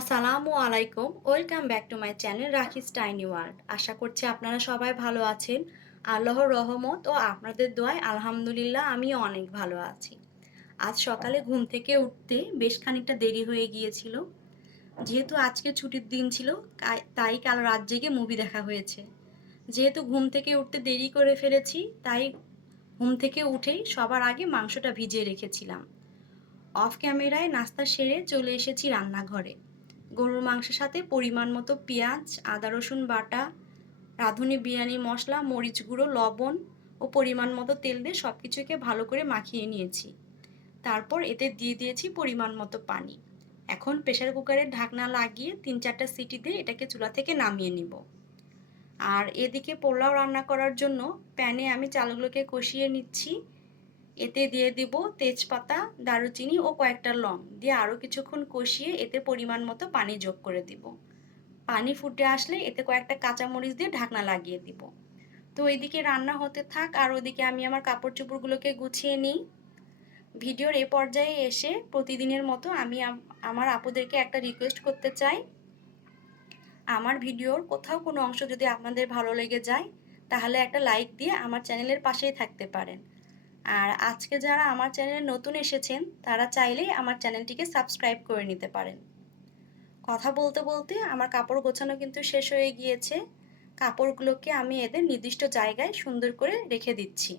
আসসালামু আলাইকুম, welcome back to my channel রাখিস টাইনি ওয়ার্ল্ড। আশা করছি আপনারা সবাই ভালো আছেন। আল্লাহর রহমত ও আপনাদের দোয়ায় আলহামদুলিল্লাহ আমিও অনেক ভালো আছি। আজ সকালে ঘুম থেকে উঠতে বেশ খানিকটা দেরি হয়ে গিয়েছিল। যেহেতু আজকে ছুটির দিন ছিল, তাই কাল রাত জেগে মুভি দেখা হয়েছে। যেহেতু ঘুম থেকে উঠতে দেরি করে ফেলেছি, তাই ঘুম থেকে উঠেই সবার আগে মাংসটা ভিজিয়ে রেখেছিলাম। অফ ক্যামেরায় নাস্তা সেরে চলে এসেছি রান্নাঘরে। গরুর মাংসের সাথে পরিমাণ মতো পেঁয়াজ, আদা রসুন বাটা, রাঁধুনি বিরিয়ানি মশলা, মরিচ গুঁড়ো, লবণ ও পরিমাণ মতো তেল দিয়ে সব কিছুকে ভালো করে মাখিয়ে নিয়েছি। তারপর এতে দিয়ে দিয়েছি পরিমাণ মতো পানি। এখন প্রেসার কুকারের ঢাকনা লাগিয়ে ৩-৪টা সিটি দিয়ে এটাকে চুলা থেকে নামিয়ে নিব। আর এদিকে পোলাও রান্না করার জন্য প্যানে আমি চালগুলোকে কষিয়ে নিচ্ছি। এতে দিয়ে দিব তেজপাতা, দারুচিনি ও কয়েকটা লং দিয়ে আরও কিছুক্ষণ কষিয়ে এতে পরিমাণ মতো পানি যোগ করে দিব। পানি ফুটে আসলে এতে কয়েকটা কাঁচামরিচ দিয়ে ঢাকনা লাগিয়ে দিব। তো এদিকে রান্না হতে থাক আর ওদিকে আমি আমার কাপড় চোপড়গুলোকে গুছিয়ে নিই। ভিডিওর এ পর্যায়ে এসে প্রতিদিনের মতো আমি আমার আপুদেরকে একটা রিকোয়েস্ট করতে চাই। আমার ভিডিওর কোথাও কোনো অংশ যদি আপনাদের ভালো লেগে যায়, তাহলে একটা লাইক দিয়ে আমার চ্যানেলের পাশেই থাকতে পারেন। আর আজকে যারা আমার চ্যানেলে নতুন এসেছেন, তারা চাইলেই আমার চ্যানেলটিকে সাবস্ক্রাইব করে নিতে পারেন। কথা বলতে বলতে আমার কাপড় গোছানো কিন্তু শেষ হয়ে গিয়েছে। কাপড়গুলোকে আমি এদের নির্দিষ্ট জায়গায় সুন্দর করে রেখে দিচ্ছি।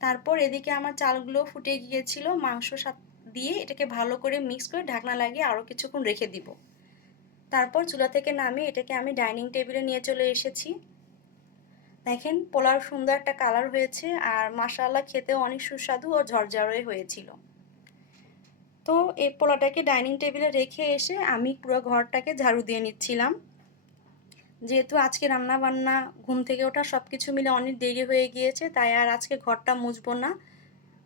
তারপর এদিকে আমার চালগুলো ফুটে গিয়েছিল, মাংস দিয়ে এটাকে ভালো করে মিক্স করে ঢাকনা লাগিয়ে আরও কিছুক্ষণ রেখে দিব। তারপর চুলা থেকে নামিয়ে এটাকে আমি ডাইনিং টেবিলে নিয়ে চলে এসেছি। দেখেন পোলাও সুন্দর একটা কালার হয়েছে আর মাশাআল্লাহ খেতেও অনেক সুস্বাদু ও ঝরঝরে হয়েছিল। তো এই পোলাওটাকে ডাইনিং টেবিলে রেখে এসে আমি পুরো ঘরটাকে ঝাড়ু দিয়ে নিচ্ছিলাম। যেহেতু আজকে রান্না বান্না, ঘুম থেকে ওঠা সব কিছু মিলে অনেক দেরি হয়ে গিয়েছে, তাই আর আজকে ঘরটা মুছবো না।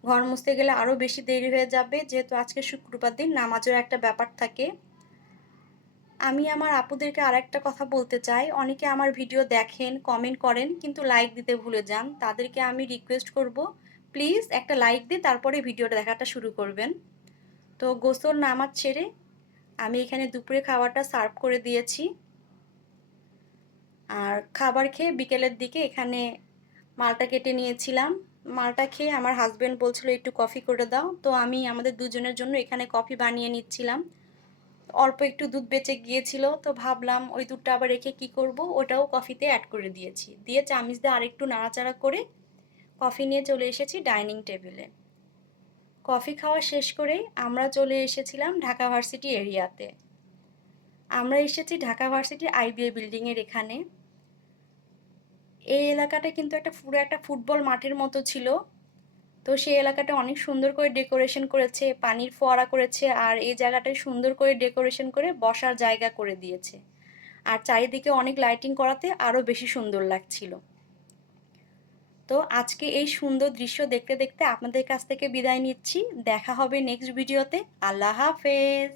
ঘর মুছতে গেলে আরও বেশি দেরি হয়ে যাবে, যেহেতু আজকে শুক্রবার দিন নামাজের একটা ব্যাপার থাকে। আমি আমার আপুদেরকে আরেকটা কথা বলতে চাই, অনেকে আমার ভিডিও দেখেন, কমেন্ট করেন, কিন্তু লাইক দিতে ভুলে যান। তাদেরকে আমি রিকোয়েস্ট করব, প্লিজ একটা লাইক দিয়ে তারপরে ভিডিওটা দেখাটা শুরু করবেন। তো গোসল নামাজ ছেড়ে আমি এখানে দুপুরে খাবারটা সার্ভ করে দিয়েছি। আর খাবার খেয়ে বিকেলের দিকে এখানে মালটা কেটে নিয়েছিলাম। মালটা খেয়ে আমার হাজব্যান্ড বলছিল একটু কফি করে দাও, তো আমি আমাদের দুজনের জন্য এখানে কফি বানিয়ে নিচ্ছিলাম। অল্প একটু দুধ বেঁচে গিয়েছিল, তো ভাবলাম ওই দুধটা আবার রেখে কি করব, ওটাও কফিতে অ্যাড করে দিয়েছি। দিয়ে চামচ দিয়ে আরেকটু নাড়াচাড়া করে কফি নিয়ে চলে এসেছি ডাইনিং টেবিলে। কফি খাওয়া শেষ করেই আমরা চলে এসেছিলাম ঢাকা ভার্সিটি এরিয়াতে। আমরা এসেছি ঢাকা ভার্সিটির আইবিএ বিল্ডিংয়ের এখানে। এই এলাকাটা কিন্তু পুরো একটা ফুটবল মাঠের মতো ছিল। তো সেই এলাকাটা অনেক সুন্দর করে ডেকোরেশন করেছে, পানির ফোয়ারা করেছে, আর এই জায়গাটায় সুন্দর করে ডেকোরেশন করে বসার জায়গা করে দিয়েছে। আর চারিদিকে অনেক লাইটিং করাতে আরও বেশি সুন্দর লাগছিল। তো আজকে এই সুন্দর দৃশ্য দেখতে দেখতে আপনাদের কাছ থেকে বিদায় নিচ্ছি। দেখা হবে নেক্সট ভিডিওতে। আল্লাহ হাফেজ।